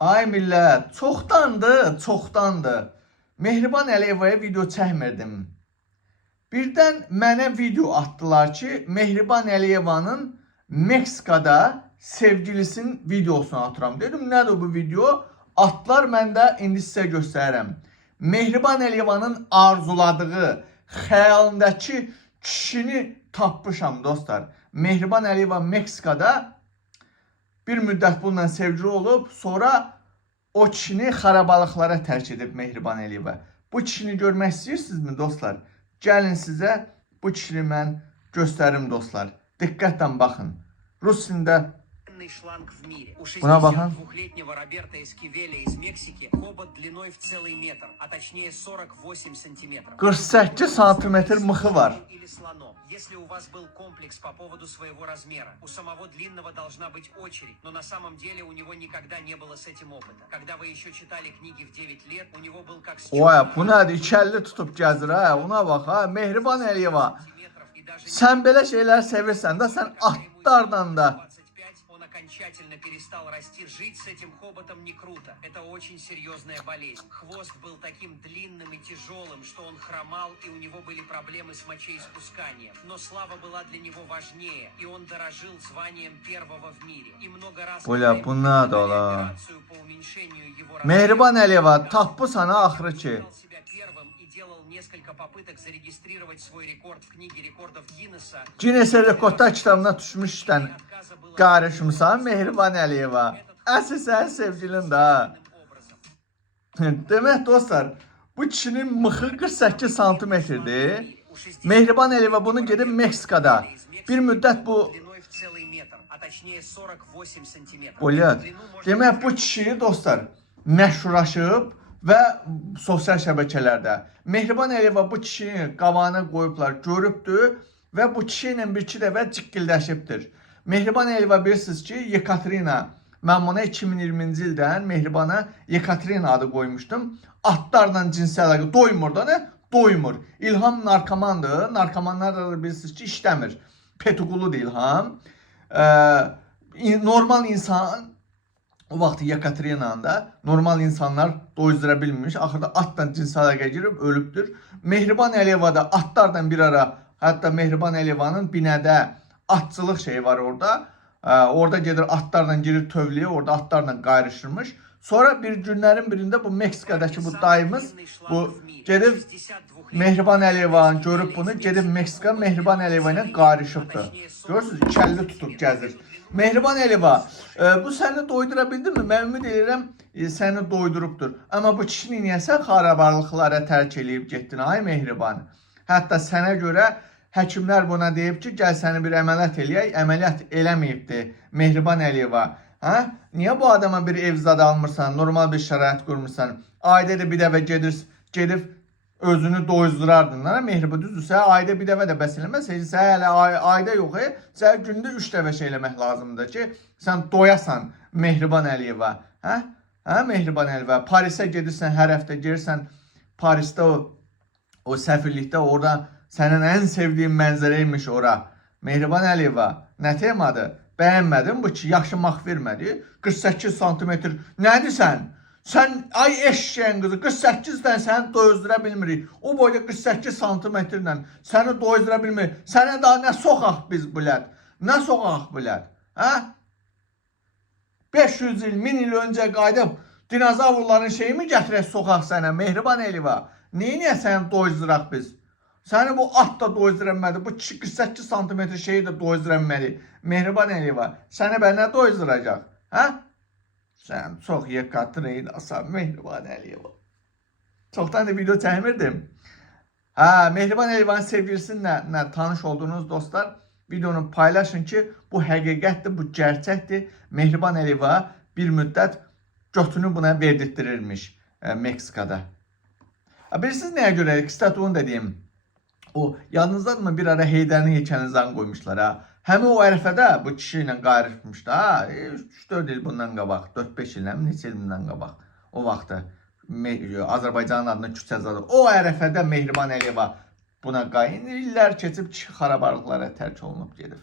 Ay millət, çoxdandır. Mehriban Əliyevaya video çəkmirdim. Birdən mənə video atdılar ki, Mehriban Əliyevanın Meksikada sevgilisinin videosunu atıram. Dedim, nədir bu video? Atlar, mən də indi sizə göstərirəm. Mehriban Əliyevanın arzuladığı, xəyalındakı kişini tapmışam dostlar. Mehriban Əliyeva Meksikada bir müddət bununla sevgili olub, sonra o kişini xarabalıqlara tərk edib Mehriban Əliyeva. Bu kişini görmək istəyirsinizmi dostlar? Gəlin sizə bu kişini mən göstərim dostlar. Diqqətlə baxın. Rus dilində шланг в мире. У Бuna bakın. 62-летнего Роберта Эскивеля из Мексики хобот длиной в целый метр, а точнее 48 сантиметров. 48 сантиметр мıxı var. Или слоном. Если у вас был комплекс по поводу своего размера, у самого длинного должна быть очередь, но на самом деле у него никогда не было с этим опыта. Когда вы еще читали книги в 9 лет, у него был как Oya, bu nədir? 2 əlli tutub gəzir ha. Ona bax ha. Mehriban Əliyeva. Sən belə şeylər sevirsən də, sən atlardan da. Он окончательно перестал расти. Жить с этим хоботом не круто. Это очень серьезная болезнь. Хвост был таким длинным и тяжелым, что он хромал, и у него были проблемы с мочеиспусканием. Но слава была для него важнее, и он дорожил званием первого в мире. И много раз Bu nədir ola? операцию по уменьшению его Mehriban Əliyeva, tapı sana axırı ki. считал себя первым и делал несколько попыток зарегистрировать свой рекорд в книге рекордов Гиннесса. Guinness Rekordlar kitabına düşmüşdən qarışmışsan Mehriban Əliyeva. Əsl sənin sevgilin də. Demək dostlar, bu kişinin mıxı 48 santimetrdir. Mehriban Əliyeva bunu gedib Meksikada. Bir müddət bu Длиной в целый метр, а точнее 48 сантиметров. Bolyat. Demək bu kişi dostlar məşhurlaşıb və sosial şəbəkələrdə. Mehriban Əliyeva bu kişinin qabağına qoyublar, görübdür və bu kişi ilə bir-iki dəfə cikkildəşibdir. Mehriban Əliyeva bilirsiniz ki, Yekaterina. Mən buna 2020-ci ildən Mehribana Yekaterina adı qoymuşdum. Atlarla cinsi əlaqə doymur da nə? Doymur. İlham narkomandır. Narkomanlar da bilirsiniz ki, işləmir. Petuquludur İlham. Normal insan o vaxt Yekaterina'da normal insanlar doyuzdıra bilmiş. Axırda atla cinsi əlaqə girib ölübdür. Mehriban Əliyeva da atlardan bir ara, hətta Mehriban Əliyevanın binədə atçılıq şeyi var orada. Orada gedir atlarla girir tövləyə, orada atlarla qayrışırmış. Sonra bir günlərin birində bu Meksikadakı bu dayımız bu gedib Mehriban Əliyevanı görüb bunu, gedib Meksika Mehriban Əliyeva ilə qayrışıbdır. Görürsünüz, kəlli tutub gəzir. Mehriban Əliyeva, bu səni doydura bildimi? Mən ümid edirəm səni doydurubdur. Amma bu kişini niyəsə xarabalıqlara tərk eləyib getdin, ay Mehriban. Hətta sənə görə həkimlər buna deyib ki, gəl səni bir əməliyyat eləyək, əməliyyat eləməyibdir Mehriban Əliyeva. Hə? Niyə bu adama bir ev zad almırsan, normal bir şərait qurmursan? Ayda da bir dəfə gedib özünü doyuzdurardın. Mehriban düzdürsə, ayda bir dəfə də bəs eləməz. Sən hələ ayda yox, sən gündə 3 dəfə şey eləmək lazımdır ki, sən doyasan Mehriban Əliyeva. Hə? Hə, Mehriban Əliyeva. Parisə gedirsən, hər həftə gelirsən, Parisdə o səfirlikdə orada sənin ən sevdiyin mənzərəymiş ora. Mehriban Əliyeva, nə temadır? Bəyənmədin, bu ki, yaxşı maq vermədi. 48 santimetr, nədir sən? Sən, ay eşşəyən qızı, 48-dən səni doyuzdura bilmirik. O boyda 48 santimetrlə səni doyuzdura bilmirik. Sənə daha nə soxaq biz bilət? Nə soxaq bilət? Hə? 500 il, 1000 il öncə qayıdıb dinozavurların şeyi mi gətirək soxaq sənə, Mehriban Əliyeva? Niyə səni doyuzduraq biz? Səni bu at da doyuzduranmədi, bu 48 santimetr şeyi də doyuzduranmədi. Mehriban Əliyeva, səni bənə doyuzduracaq. Hə? Sən çox Yekaterina'san, Mehriban Əliyeva. Çoxdan da video çəkmirdim. Hə, Mehriban Əliyevanın sevgilisinlə tanış olduğunuz dostlar, videonu paylaşın ki, bu həqiqətdir, bu gerçəkdir. Mehriban Əliyeva bir müddət götünü buna verdirtdirirmiş Meksikada. Bilirsiniz nəyə görə? İstət onu da deyim. O, yadınızdadırmı bir ara Heydərin heykəlini qoymuşlar ha. Həmin o ərəfədə bu kişi ilə qayrışmışdı ha. 3-4 il bundan qabaq, 4-5 illə, neçə il bundan qabaq. O vaxtda Azərbaycanın adına küçə zadı. O ərəfədə Mehriban Əliyeva buna qayın illər keçib xarabalıqlara tərk olunub gedib.